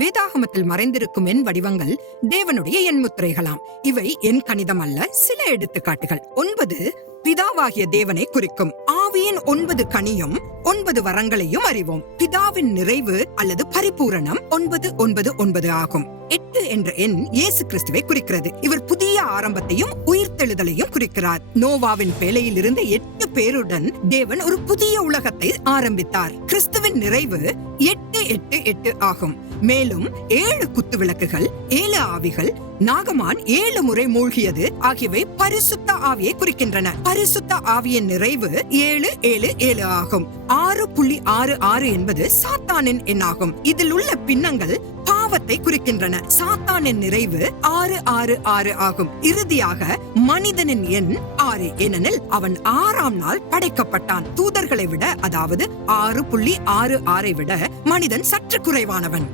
வேதாகமத்தில் மறைந்திருக்கும் எண் வடிவங்கள் தேவனுடைய எண் முத்திரைகளாம். இவை எண் கணிதம் அல்ல, சில எடுத்துக்காட்டுகள். 9 பிதாவாகிய தேவனை குறிக்கும். ஆவியின் 9 கனியும் 9 வரங்களையும் அறிவோம். பிதாவின் நிறைவு அல்லது பரிபூரணம் 999 ஆகும். 8 என்ற எண் இயேசு கிறிஸ்துவை குறிக்கிறது. இவர் புதிய ஆரம்பத்தையும் உயிர்த்தெழுதலையும் குறிக்கிறார். நோவாவின் பேழையில் இருந்த 8 பேருடன் தேவன் ஒரு புதிய உலகத்தை ஆரம்பித்தார். கிறிஸ்துவின் நிறைவு 888 ஆகும். மேலும் 7 குத்து விளக்குகள், 7 ஆவிகள், நாகமான் 7 முறை மூழ்கியது ஆகியவை பரிசுத்த ஆவியை குறிக்கின்றன. பரிசுத்த ஆவியின் நிறைவு 777 ஆகும். 6.66 என்பது சாத்தானின் எண்ணாகும். இதில் உள்ள பின்னங்கள் பாவத்தை குறிக்கின்றன. சாத்தானின் நிறைவு 666 ஆகும். இறுதியாக மனிதனின் எண் 6, ஏனெனில் அவன் 6ஆம் நாள் படைக்கப்பட்டான். தூதர்களை விட, அதாவது 6.66 விட மனிதன் சற்று குறைவானவன்.